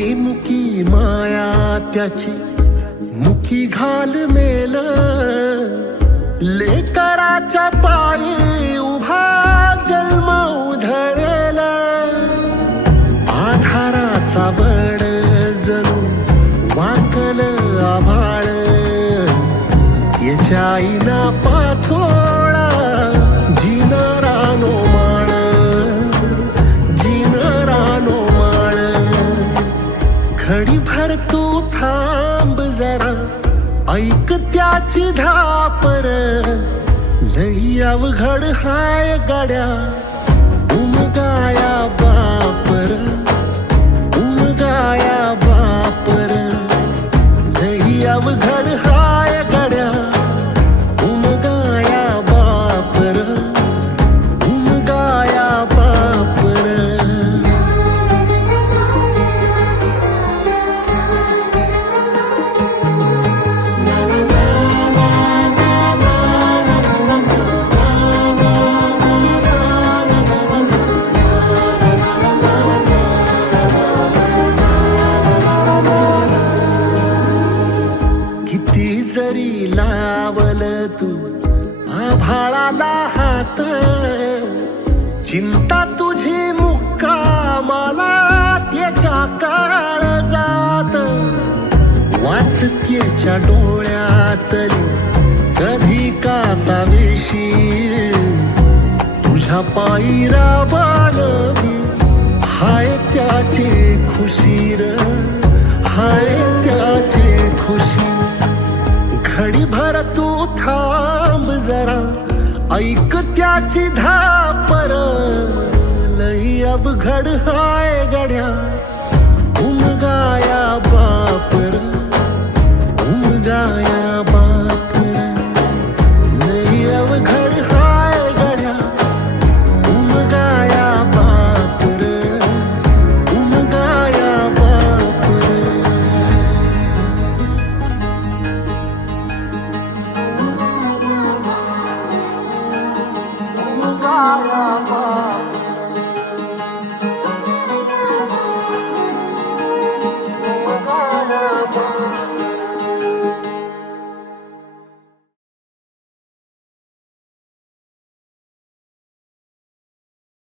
मुकी मुकी माया त्याची मुकी घाल मेल. लेकराच्या पायी उभा जन्म उधळेल. आधाराचा वड जणू वाकल आभाळ. याच्या आईना पाचो ऐक त्याची धापर. लई अवघड हाय गाड्या. उमगाया बापर. उमगाया बापर. लई अवघड हाय गाड्या. लावल तू आभाळाला हात चिंता तुझी मुक्कामाला त्याच्या काळ जात. वाचतेच्या डोळ्यातली कधी का सावेशी. तुझ्या पायरा बाल हाय त्याचे खुशी. ऐक त्याची धापर लई अवघड हाय गड्या. उमगाया